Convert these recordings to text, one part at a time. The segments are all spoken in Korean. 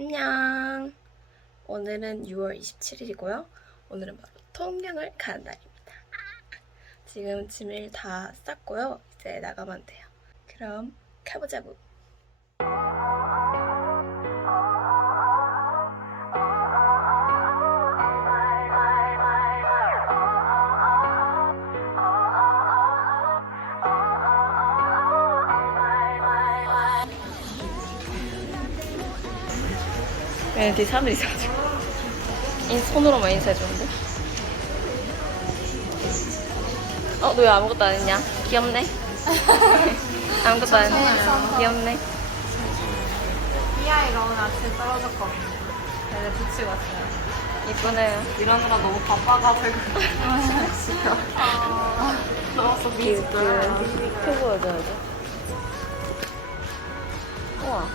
안녕. 오늘은 6월 27일이고요. 오늘은 바로 통영을 가는 날입니다. 지금 짐을 다 쌌고요. 이제 나가면 돼요. 그럼 가보자고. 얘는 뒤에 사람들이 있어가지고 인 손으로만 인사해주는데 어? 너 왜 아무것도 안 했냐? 귀엽네 아무것도 안 했네 귀엽네 이 아이가 오늘 아침에 떨어졌거든요. 그래서 붙이고 왔어요. 이쁘네요 이러느라 너무 바빠가지고. 아, 너무 미지 크 보여줘야죠 우와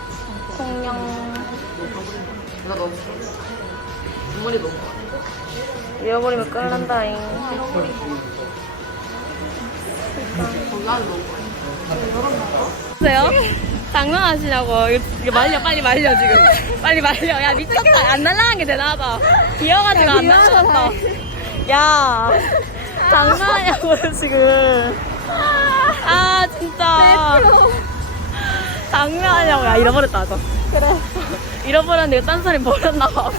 공룡 나 너무 싫어. 눈물이 너무 많아. 잃어버리면 끌란다잉. 건강이 너무 많아. 보세요? 장난하시냐고. 이거, 말려 빨리 말려 지금. 빨리 말려. 야 미쳤다. 안 날라간 게 대단하다. 귀여가지고 안 날라갔다 야 장난하냐고 지금. 아 진짜. 장난하냐고. 야 잃어버렸다 하자 그래 잃어버렸는데 딴 사람이 버렸나 봐.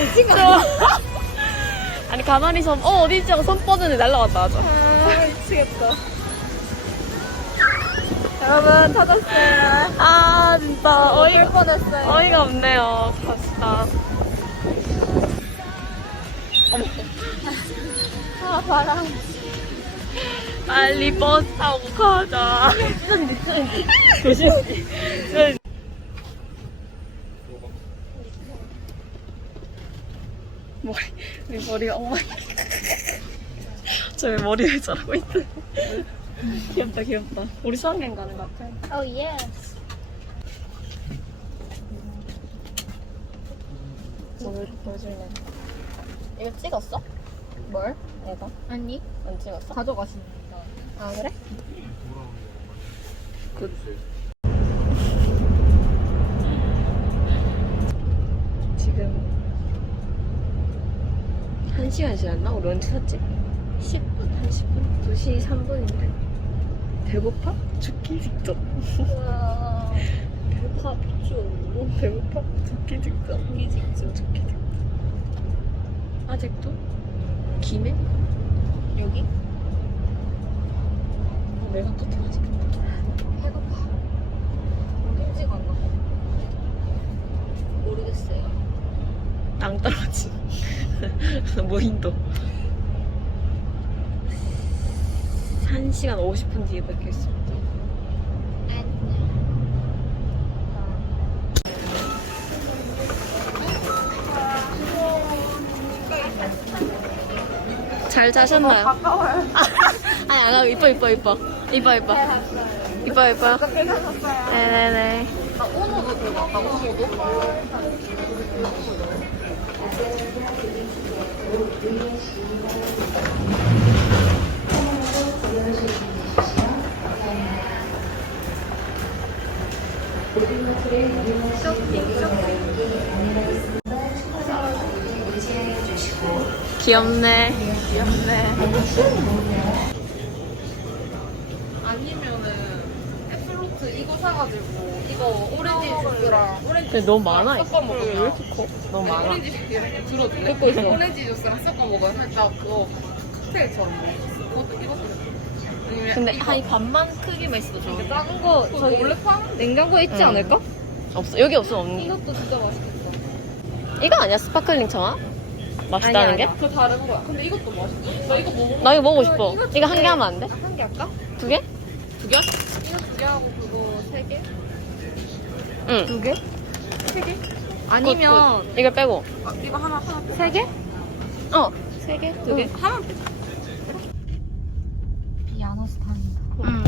미친 거 아니 가만히 서 어. 어디 있지? 하고 손 뻗었는데 날라갔다 하자. 아, 미치겠다. 여러분, 찾았어요. 아 진짜. 어이가 뻔했어요. 어이가 없네요. 진짜. 아, 바람. 빨리 버스 타고 가자. 조심 조심 머리 내 머리가 엉망 저왜 머리를 자르고 있어 귀엽다 귀엽다 우리 수학여행 가는 것 같아 오, 예스. 오늘 보여줄래 이거 찍었어? 뭘? 이거 아니, 안 찍었어? 가져가십니다. 아 그래? 굿. 1시간 지났나? 우리 언제 샀지? 10분? 한 10분? 2시 3분인데 배고파? 죽기 직전 우와 배고파 좀 배고파? 죽기 직전 죽기 직전 죽기 직전 아직도? 김해? 여기? 어, 내가 끝에 가지겠다 배고파 음, 힘지가 안 나. 모르겠어요 땅 떨어진 무인도 1시간 50분 뒤에 뵙겠습니다 잘 자셨나요? 가까워요. 아니 안 가고 이뻐 이뻐 이뻐 이뻐 이뻐 이뻐 이뻐. 네네네 나 오노도 들어갔다, 오노도? 귀엽네 귀엽네. 아니면은 애플로트 이거 사가지고 이거 오렌지 주스랑 근데 너무 많아 섞어 먹으면 왜 이렇게 커? 너무 많아 오렌지 주스 들어줄래? 듣고 있어. 오렌지 주스랑 섞어 먹으면 살짝 그거 칵테일처럼 먹어. 아니면 근데 이거 한 반만 크기만 있어도 좋아 작은 거 저기 원래 파는 냉장고에 있지 응. 않을까? 없어 여기 없어 없는 이것도 진짜 맛있겠다. 이거 아니야 스파클링 청아? 맛있다는 게? 그 다른 거야. 근데 이것도 맛있어. 나 이거 먹어. 나 이거 먹고 싶어 이거 한개 하면 안 돼? 한 개 할까? 두 개? 두 개? 이거 두 개 하고 그거 세 개? 응 두 개? 세 개? 아니면 굿, 굿. 이걸 빼고 아, 이거 하나 하나 세 개? 어 세 개? 두 개? 응, 하나 빼자. 비안 와서 다행이다. 응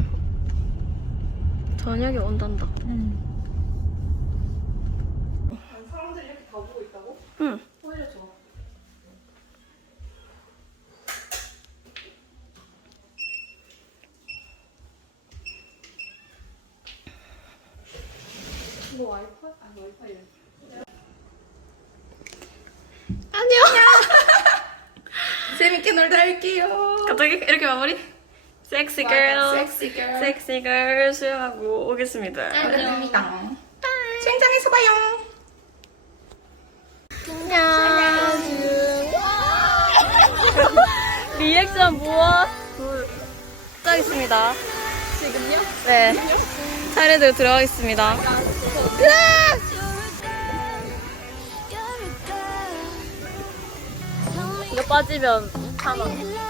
저녁에 온단다 응. 응 이거 와이파이? 아니 와이파이. 안녕. 재밌게 놀다 할게요. 갑자기 마무리? 섹시 girl. 섹시 girl 수영하고 오겠습니다. 감사합니다. 생장에서 봐요. 리액션 무엇? 시작하겠습니다. 지금요? 네. 차례대로 들어가겠습니다. 이거 빠지면 사망.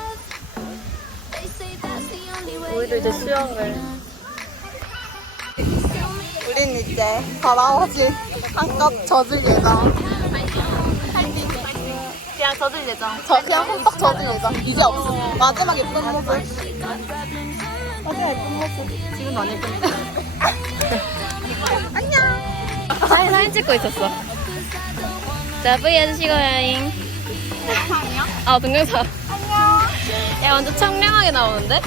우리도 이제 수영을. 우린 이제 바라워지 한껏 젖을 예정. 그냥 젖을 예정. 저 그냥 흠뻑 젖을 예정. 이제 없어. 마지막 예쁜 모습. 마지막 예쁜 모습. 지금 안 예쁜데. 사진, 사진 찍고 있었어. 자, V 해주시고 여행. 아, 동영상. 안녕. 야, 완전 청량하게 나오는데?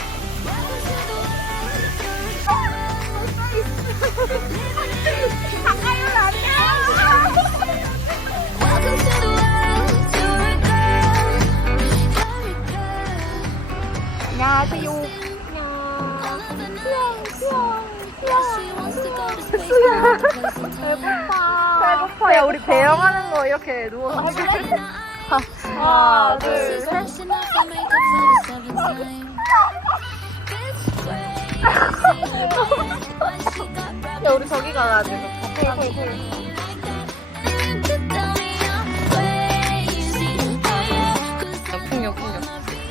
야, 우리 배영하는 거 이렇게 누워서 하자. 하나, 둘, 셋. 야, 우리 저기 가가지고. 풍요, 풍요.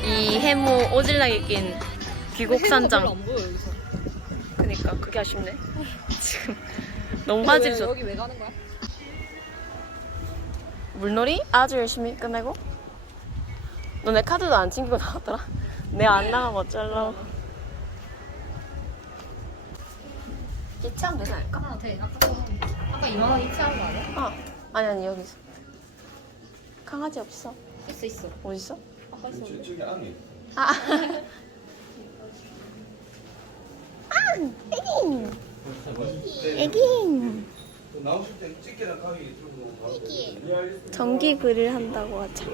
이 해무 오질나게 낀 귀곡산장. 그니까, 그게 아쉽네. 지금. 너무 화질이 좋 여기 왜 가는 거야? 물놀이 아주 열심히 끝내고 너네 카드도 안 챙기고 나왔더라 내가 안 나가면 어쩔러 이체하면 되지 않을까? 하나 돼. 아까, 아까 2만 원 이체한 거 아니야? 아 아니 아니 여기 있어 강아지 없어 있어, 있어. 어디 있어? 아까 있어. 저, 저기 안에 아 애기 나오실 때 찍기랑 가위 들고 가고 전기 글을 한다고 하자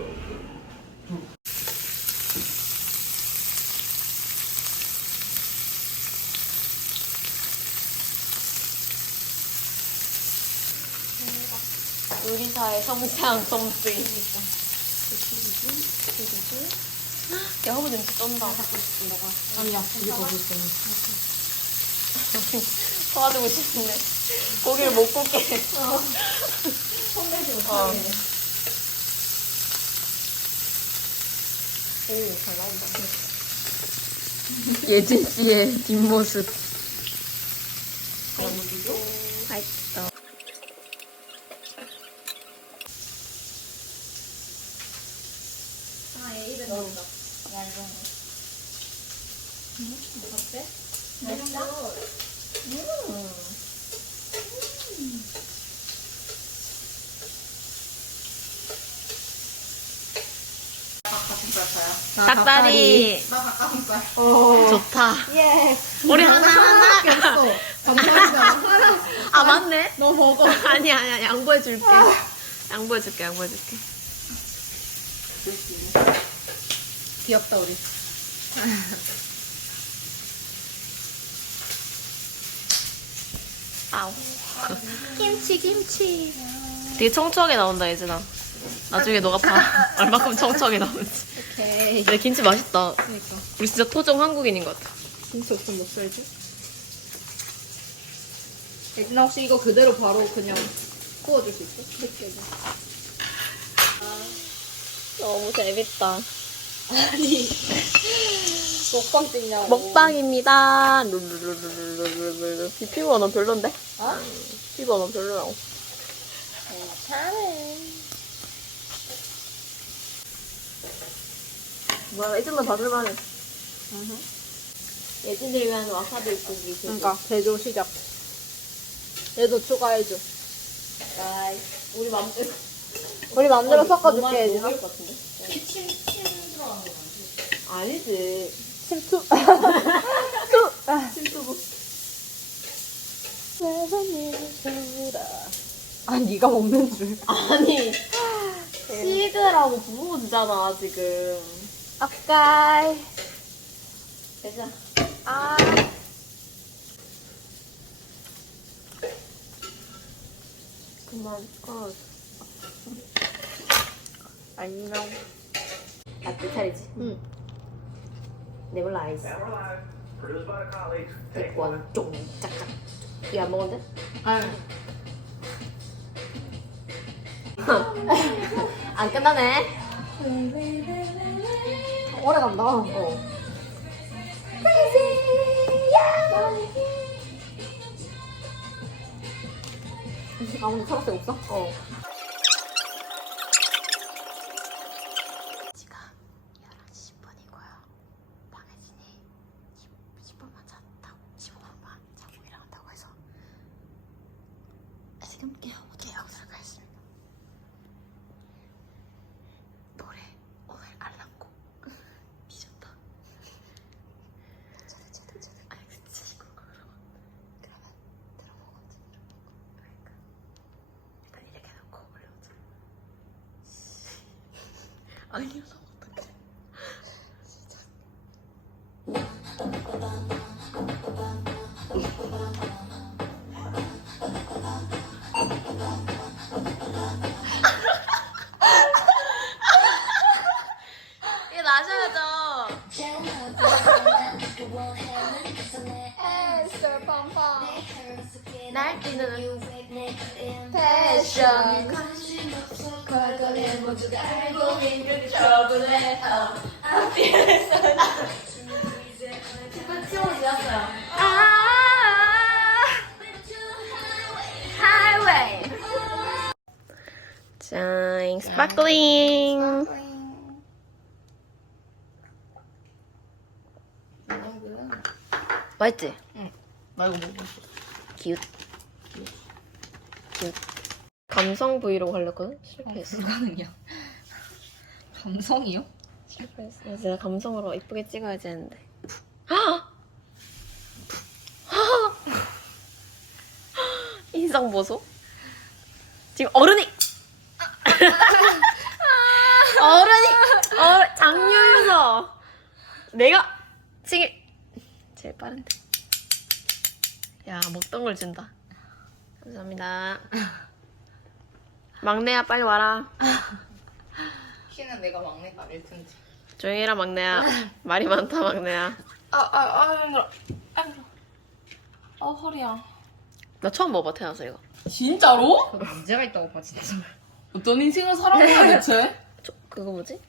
요리사의 성향 솜씨 야 허브 냄새 쩐다 아니야, 이게 더 좋았어. 도와주고 싶은데 고기를 못 굽게 어. 오잘 나온다. 예진 씨의 뒷모습. 맛있어. 아, 얘 입에 넣었다. 야, 이런 거. 음, 어때? 맛있어. 닭다리 나 닭가슴살. 좋다. 예. 우리 하나 하나. 없어. 감사합니다. 아 맞네. 너 먹어. 아니 아니야 양보해 줄게. 양보해 줄게 양보해 줄게. 귀엽다, 우리. 아우. 김치, 김치. 되게 청초하게 나온다 예진아. 나중에 너가 봐. 얼마큼 청초하게 나오는지. 오케이. 근데 김치 맛있다. 그니까. 우리 진짜 토종 한국인인 것 같아. 김치 없으면 못 살지? 예진아, 혹시 이거 그대로 바로 그냥 구워줄 수 있어? 느끼게. 너무 재밌다. 아니. 먹방 찍냐고. 먹방입니다. 룰루루루루루루루. 이 피부가 너무 별론데? 어? 피부가 너무 별로라고. 잘해. 뭐야, 예진만 받을만해. 예진들 위한 와사비 고기. 그러니까 제조 시작. 얘도 추가해줘. 아이, 우리 맘대로. 우리 맘대로 섞어줄게, 예진아. 것 같은데? 아니지. 침투. 투. 아. 침투부. 아, 네가 먹는 줄. 아니. 피드라고 부르잖아 지금. 오케이. 괜찮아. 아. 그만 꺼. 안녕. 라떼 차리지? 응. 내 몰라 알지? 대권 쫑 짝짝. 이거 안 먹었는데? 안 끝나네. 오래 간다. 어. 아무도 초록색 없어? 어. 지금 11시 10분이고요. 박혜진이 10, 분만 잤다고 15분만 자고 일어난다고 해서 지금 깨워보도록 하겠습니다. 노래 오늘 알람곡 미쳤다. 저도 저도 저도 알겠지. 그러면 그러면 들어보고 들어보고 그러니까 일단 이렇게 놓고 올려보자. 아니 짠 스파클링 맛있지? 나 이거 먹어. 기웃 기웃 감성 브이로그 하려거든? 실패했어. 불가능이야. 감성이요? 실패했어. 제가 감성으로 이쁘게 찍어야지 했는데. 인상 보소. 지금 어른이 어른이 어 장유유서 내가 지금 제일 빠른데 야 먹던 걸 준다 감사합니다 막내야 빨리 와라 키는 내가 막내가 아닐 텐데. 조용히 해라 막내야 말이 많다 막내야 아, 아, 아, 힘들어. 아, 힘들어. 아, 허리야. 나 처음 먹어봐 태어나서 이거 진짜로? 문제가 있다고 봐 진짜. 어떤 인생을 살아가야 대체? 저, 그거 뭐지?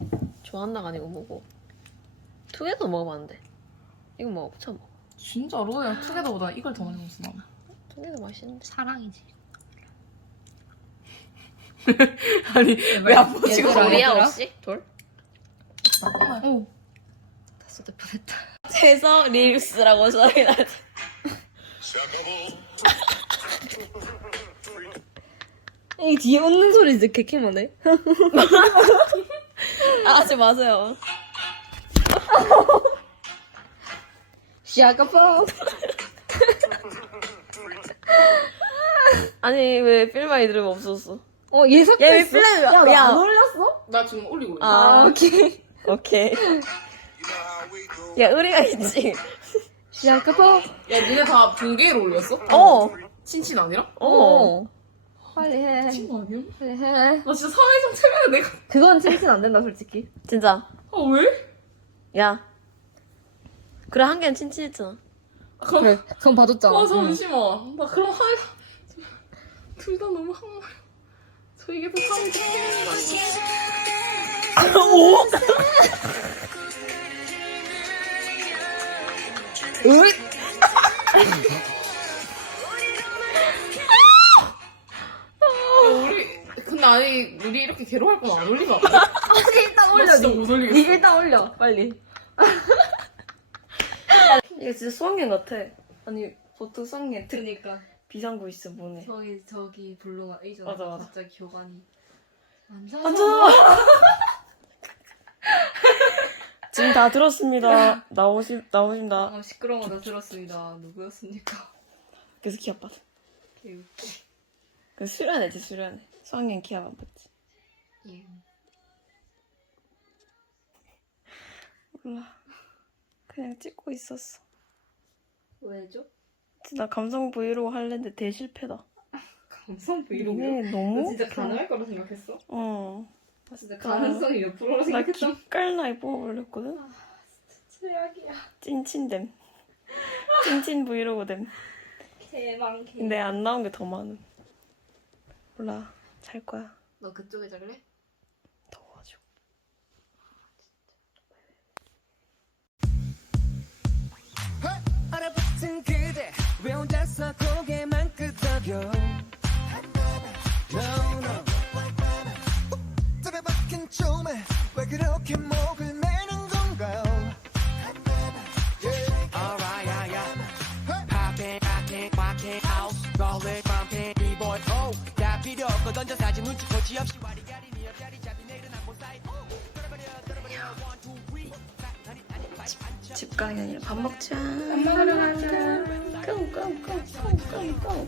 좋아한다가 아니고 뭐고 투게더 먹어봤는데 이거 먹어 처음 먹어 진짜로? 야, 투게더보다 이걸 더 많이 먹었어, 나는. 투게더 맛있는데 사랑이지. 아니, 왜 아프지? 얘들아? 혹시? 돌? 오. 다섯 대 뻔했다. 릴스라고 써이 나지 이 뒤에 웃는 소리 진짜 개캐만해. 아, 하지 마세요 시아까파. 아니 왜 필마이들은 없었어 어 예석. 야왜 필마이 야, 야, 안 올렸어? 나 지금 올리고 있어. 아 오케이. 오케이 야 의리가 있지 시아까파. 야, 니네 다 분개로 올렸어? 어 친친 아니라? 어. 빨리 해. 친구 아니야? 빨리 해. 나 진짜 사회적 체면에 내가. 그건 칭찬 안 된다 솔직히. 진짜 아, 왜? 야 그래 한 개는 친친했잖아 아, 그럼, 그래. 그건 봐줬잖아. 아, 잠시만. 나 그럼 하 둘 다 너무 항말. 저 이게 더 사회적 체면이 오으 아니 우리 이렇게 괴로워할 건안 올리면 안 돼? 아니 일단 올려. 진짜 니. 못 올리겠어. 니 일단 올려. 빨리. 이거 진짜 수학여행 같아 아니 보통 수학여행 특 그니까. 비상구 있어 뭐네 저기 저기 블루가 에이전 맞아, 맞아. 갑자기 교관이 앉아. 앉아 지금 다 들었습니다 나오시 나오신다 아, 시끄러워서 들었습니다. 누구였습니까? 그래서 기합 받아 개웃기. 그 수련회지 수련회. 수학여행 기합 안 봤지. 예. 몰라. 그냥 찍고 있었어. 왜죠? 나 감성 브이로그 할랬는데 대실패다. 감성 브이로그? 네, 너무. 진짜 가능할 거라 생각했어? 어. 아, 진짜 가능성이 몇 프로로 나 생각했어? 나 기깔나게 뽑아버렸거든. 아, 진짜 최악이야. 찐친댐. 찐친 브이로그댐. 개망 개. 근데 안 나온 게 더 많음. 몰라. 잘 거야. 너 그쪽에 잘래? 더워가지고. 얼어붙은 그대 왜 혼자서 고개만 끄덕여 No no 들어박힌 춤에 왜 그렇게 목 집 가기 아니라 밥 먹자. 밥 먹으러 가자. 꽁꽁꽁꽁꽁꽁꽁꽁.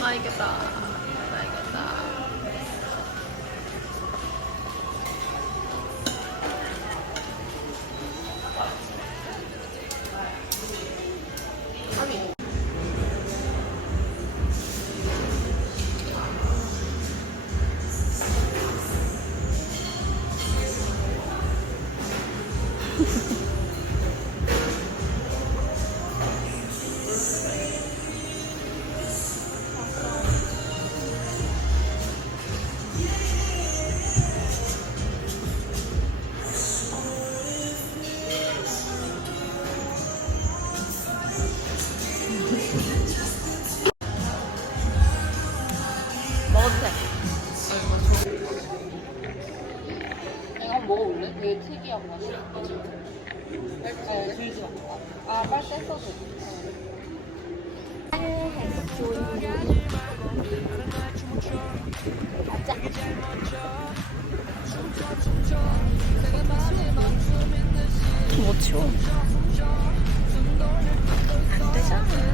맛있겠다. 맛있겠다. 되게 특이한 맛이야. 네, 들지 마. 아, 빨대 써도 돼. 못 치워. 안 되잖아.